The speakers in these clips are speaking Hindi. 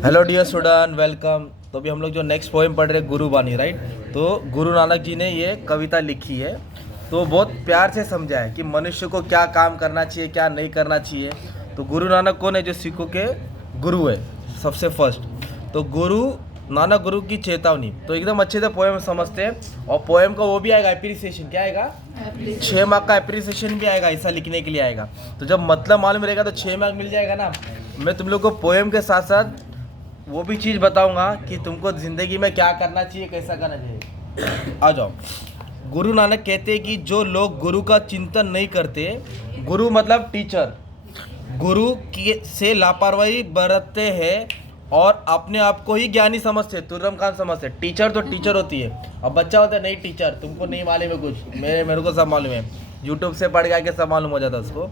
Hello dear student, welcome. तो अभी हम लोग जो नेक्स्ट पोएम पढ़ रहे हैं गुरुबानी, राइट। तो गुरु नानक जी ने ये कविता लिखी है, तो बहुत प्यार से समझा है कि मनुष्य को क्या काम करना चाहिए, क्या नहीं करना चाहिए। तो गुरु नानक कौन है? जो सिखों के गुरु है सबसे फर्स्ट। तो गुरु नानक गुरु की चेतावनी, तो एकदम अच्छे से पोएम समझते हैं। और पोएम का वो भी आएगा एप्रिसिएशन, क्या आएगा? 6 मार्क का एप्रिसिएशन भी आएगा, ऐसा लिखने के लिए आएगा। तो जब मतलब मालूम रहेगा तो 6 मार्क मिल जाएगा ना। मैं तुम लोग को पोएम के साथ साथ वो भी चीज़ बताऊंगा कि तुमको ज़िंदगी में क्या करना चाहिए, कैसा करना चाहिए। आ जाओ। गुरु नानक कहते हैं कि जो लोग गुरु का चिंतन नहीं करते, गुरु मतलब टीचर, गुरु की से लापरवाही बरतते हैं और अपने आप को ही ज्ञानी समझते, तुर्रम खान समझते। टीचर तो टीचर होती है, अब बच्चा होता है नहीं टीचर, तुमको नहीं मालूम है कुछ, मेरे को सब मालूम है, यूट्यूब से पढ़ के सब मालूम हो जाता है उसको।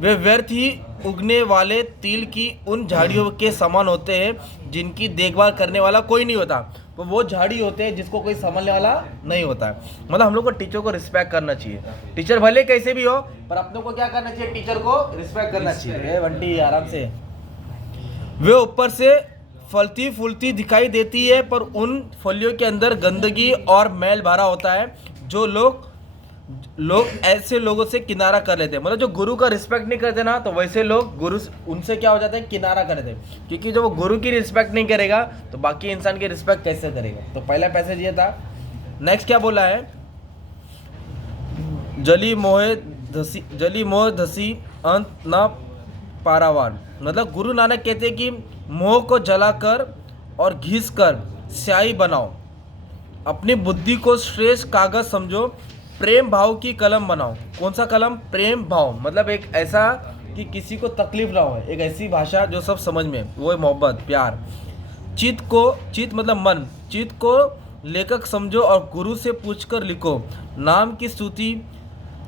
वे व्यर्थ ही उगने वाले तिल की उन झाड़ियों के समान होते हैं जिनकी देखभाल करने वाला कोई नहीं होता। तो वो झाड़ी होते हैं जिसको कोई संभालने वाला नहीं होता है। मतलब हम लोग को टीचर को रिस्पेक्ट करना चाहिए। टीचर भले कैसे भी हो, पर अपने को क्या करना चाहिए? टीचर को रिस्पेक्ट करना चाहिए। बंटी आराम से। वे ऊपर से फलती फूलती दिखाई देती है, पर उन फलियों के अंदर गंदगी और मैल भरा होता है। जो लोग ऐसे लोगों से किनारा कर लेते हैं, मतलब जो गुरु का रिस्पेक्ट नहीं करते ना, तो वैसे लोग गुरु उनसे क्या हो जाता है? किनारा कर देते हैं। क्योंकि जब वो गुरु की रिस्पेक्ट नहीं करेगा तो बाकी इंसान की रिस्पेक्ट कैसे करेगा? तो पहला पैसेज ये था। नेक्स्ट क्या बोला है? जली मोह धसी अंत न पारावार। मतलब गुरु नानक कहते हैं कि मोह को जलाकर और घिस कर स्याही बनाओ, अपनी बुद्धि को श्रेष्ठ कागज समझो, प्रेम भाव की कलम बनाओ। कौन सा कलम? प्रेम भाव, मतलब एक ऐसा कि किसी को तकलीफ ना हो, एक ऐसी भाषा जो सब समझ में, वो है मोहब्बत, प्यार। चित्त मतलब मन, चित्त को लेखक समझो और गुरु से पूछकर लिखो। नाम की स्तुति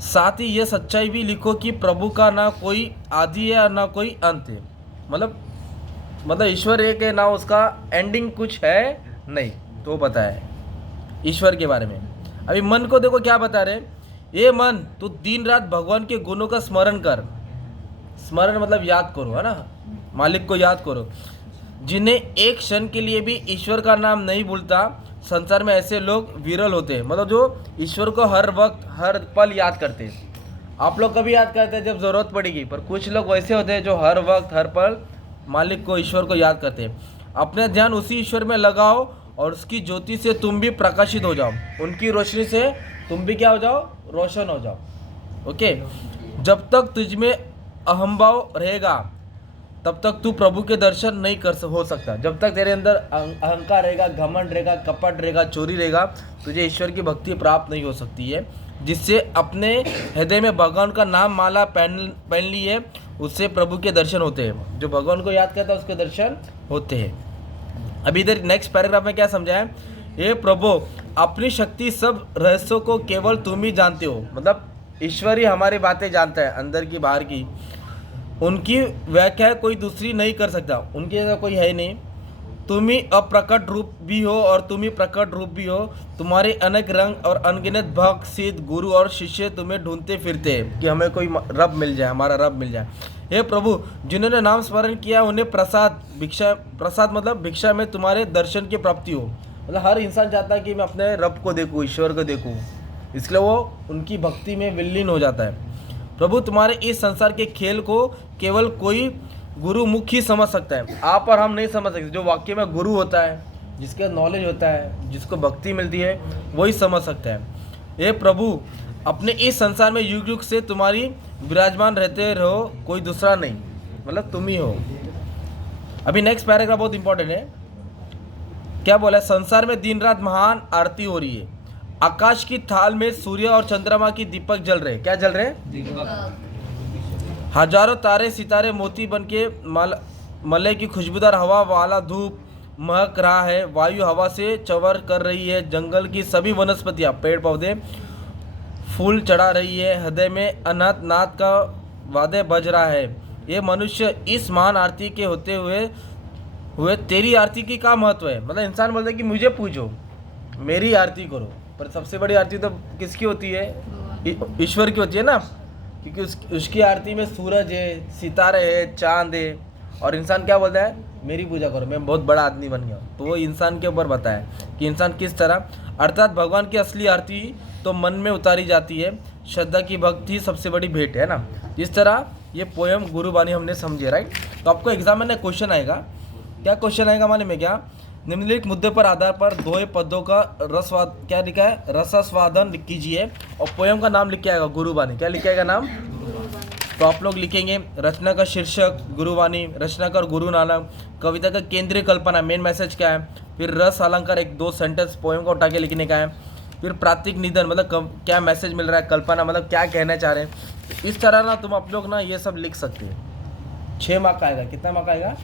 साथ ही यह सच्चाई भी लिखो कि प्रभु का ना कोई आदि है और ना कोई अंत है। मतलब ईश्वर एक है ना, उसका एंडिंग कुछ है नहीं। तो बताए ईश्वर के बारे में। अभी मन को देखो क्या बता रहे। ये मन तू दिन रात भगवान के गुणों का स्मरण कर। स्मरण मतलब याद करो, है ना, मालिक को याद करो। जिन्हें एक क्षण के लिए भी ईश्वर का नाम नहीं भूलता, संसार में ऐसे लोग विरल होते हैं। मतलब जो ईश्वर को हर वक्त हर पल याद करते हैं। आप लोग कभी याद करते हैं जब ज़रूरत पड़ेगी, पर कुछ लोग वैसे होते हैं जो हर वक्त हर पल मालिक को, ईश्वर को याद करते हैं। अपने ध्यान उसी ईश्वर में लगाओ और उसकी ज्योति से तुम भी प्रकाशित हो जाओ। उनकी रोशनी से तुम भी क्या हो जाओ? रोशन हो जाओ। ओके। जब तक तुझ में अहंभाव रहेगा तब तक तू प्रभु के दर्शन नहीं हो सकता। जब तक तेरे अंदर अहंकार रहेगा, घमंड रहेगा, कपट रहेगा, चोरी रहेगा, तुझे ईश्वर की भक्ति प्राप्त नहीं हो सकती है। जिससे अपने हृदय में भगवान का नाम माला पहन ली है, उससे प्रभु के दर्शन होते हैं। जो भगवान को याद करता है उसके दर्शन होते हैं। अभी इधर नेक्स्ट पैराग्राफ में क्या समझा है? हे प्रभु, अपनी शक्ति सब रहस्यों को केवल तुम ही जानते हो। मतलब ईश्वर ही हमारी बातें जानता है, अंदर की बाहर की। उनकी व्याख्या कोई दूसरी नहीं कर सकता, उनके जैसा कोई है नहीं। तुम ही अप्रकट रूप भी हो और तुम ही प्रकट रूप भी हो। तुम्हारे अनेक रंग और अनगिनत भक्त, सिद्ध, गुरु और शिष्य तुम्हें ढूंढते फिरते हैं कि हमें कोई रब मिल जाए, हमारा रब मिल जाए। हे प्रभु, जिन्होंने नाम स्मरण किया उन्हें प्रसाद मतलब भिक्षा में तुम्हारे दर्शन की प्राप्ति हो। मतलब हर इंसान चाहता है कि मैं अपने रब को देखूँ, ईश्वर को देखूँ, इसलिए वो उनकी भक्ति में विलीन हो जाता है। प्रभु, तुम्हारे इस संसार के खेल को केवल कोई गुरु मुख ही समझ सकता है, आप और हम नहीं समझ सकते। जो वाक्य में गुरु होता है, जिसका नॉलेज होता है, जिसको भक्ति मिलती है, वही समझ सकता है। हे प्रभु, अपने इस संसार में युग युग से तुम्हारी विराजमान रहते रहो, कोई दूसरा नहीं, मतलब तुम ही हो। अभी नेक्स्ट पैराग्राफ बहुत इंपॉर्टेंट है। क्या बोला है? संसार में दिन रात महान आरती हो रही है। आकाश की थाल में सूर्य और चंद्रमा की दीपक जल रहे। क्या जल रहे? दीपक। हजारों तारे सितारे मोती बनके मलय की खुशबूदार हवा वाला धूप महक रहा है। वायु हवा से चवर कर रही है। जंगल की सभी वनस्पतियां, पेड़ पौधे फूल चढ़ा रही है। हृदय में अनहद नाद का वाद्य बज रहा है। ये मनुष्य इस महान आरती के होते हुए तेरी आरती की क्या महत्व है? मतलब इंसान बोलता है कि मुझे पूछो, मेरी आरती करो, पर सबसे बड़ी आरती तो किसकी होती है? ईश्वर की होती है ना। क्योंकि उसकी आरती में सूरज है, सितारे है, चांद है, और इंसान क्या बोलता है? मेरी पूजा करो, मैं बहुत बड़ा आदमी बन गया हूँ। तो वो इंसान के ऊपर बताया कि इंसान किस तरह, अर्थात भगवान की असली आरती तो मन में उतारी जाती है, श्रद्धा की भक्ति सबसे बड़ी भेंट है ना। इस तरह ये पोयम गुरुबानी हमने समझे, राइट। तो आपको एग्जाम में क्वेश्चन आएगा, क्या क्वेश्चन आएगा मालूम है क्या? निम्नलिखित मुद्दे पर आधार पर दो पदों का रसवाद क्या लिखा है, रसास्वादन कीजिए, और पोयम का नाम लिख के आएगा गुरुबानी। क्या लिख के आएगा नाम? तो आप लोग लिखेंगे रचना का शीर्षक गुरुवाणी, रचनाकार गुरु नानक, कविता का केंद्रीय कल्पना मेन मैसेज क्या है, फिर रस अलंकार एक दो सेंटेंस पोयम को उठा के लिखने का है, फिर प्रातिक निधन मतलब क्या मैसेज मिल रहा है, कल्पना मतलब क्या कहना चाह रहे हैं। तो इस तरह ना तुम आप लोग ना ये सब लिख सकते हैं। 6 मार्क का आएगा। कितना मार्क आएगा?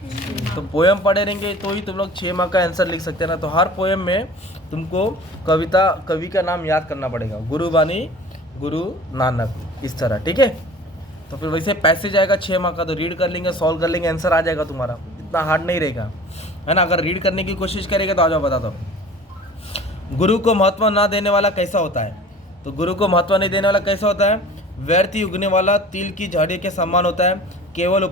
तो पोयम पढ़े रहेंगे तो ही तुम लोग 6 मार्क का आंसर लिख सकते हैं ना। तो हर पोयम में तुमको कविता कवि का नाम याद करना पड़ेगा, गुरुबानी गुरु नानक, इस तरह, ठीक है। तो फिर वैसे पैसेज आएगा 6 मार्क का, तो रीड कर लेंगे, सॉल्व कर लेंगे, आंसर आ जाएगा तुम्हारा, इतना हार्ड नहीं रहेगा, है ना। अगर रीड करने की कोशिश करेगा तो आ जाओ बता दो। गुरु को महत्व ना देने वाला कैसा होता है? तो गुरु को महत्व नहीं देने वाला कैसा होता है? व्यर्थ ही उगने वाला तिल की झाड़ी के समान होता है, केवल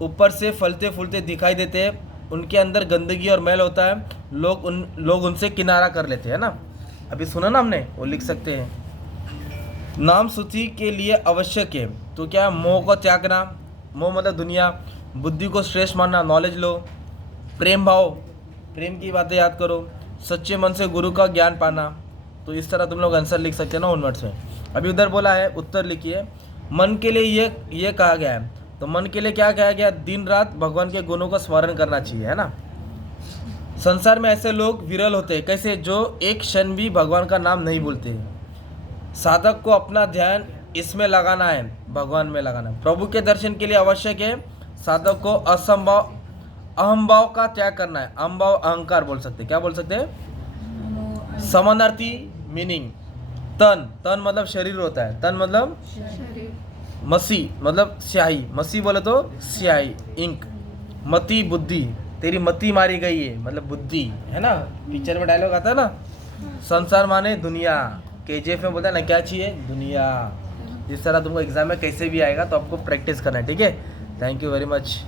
ऊपर से फलते फूलते दिखाई देते हैं, उनके अंदर गंदगी और मैल होता है, लोग उनसे किनारा कर लेते हैं ना। अभी सुना ना हमने, वो लिख सकते हैं। नाम स्तुति के लिए आवश्यक है तो क्या? मोह को त्यागना, मोह मतलब दुनिया, बुद्धि को श्रेष्ठ मानना, नॉलेज लो, प्रेम भाव, प्रेम की बातें याद करो, सच्चे मन से गुरु का ज्ञान पाना। तो इस तरह तुम लोग आंसर लिख सकते हैं ना उन वर्ड्स में। अभी उधर बोला है उत्तर लिखिए। मन के लिए ये कहा गया है, तो मन के लिए क्या कहा गया? दिन रात भगवान के गुणों का स्मरण करना चाहिए, है ना। संसार में ऐसे लोग विरल होते हैं, कैसे? जो एक क्षण भी भगवान का नाम नहीं भूलते। साधक को अपना ध्यान इसमें लगाना है, भगवान में लगाना है। प्रभु के दर्शन के लिए आवश्यक है साधक को अहंभाव का त्याग करना है। अहंभाव अहंकार बोल सकते, क्या बोल सकते हैं? समानार्थी मीनिंग, तन मतलब शरीर होता है, तन मतलब मसी मतलब स्याही, मसी बोले तो स्याही, इंक। मति बुद्धि, तेरी मति मारी गई है मतलब बुद्धि, है ना। पिक्चर में डायलॉग आता है ना, संसार माने दुनिया, KGF में बोलता है ना, क्या चाहिए? दुनिया। इस तरह तुमको एग्जाम में कैसे भी आएगा तो आपको प्रैक्टिस करना है, ठीक है। Thank you very much.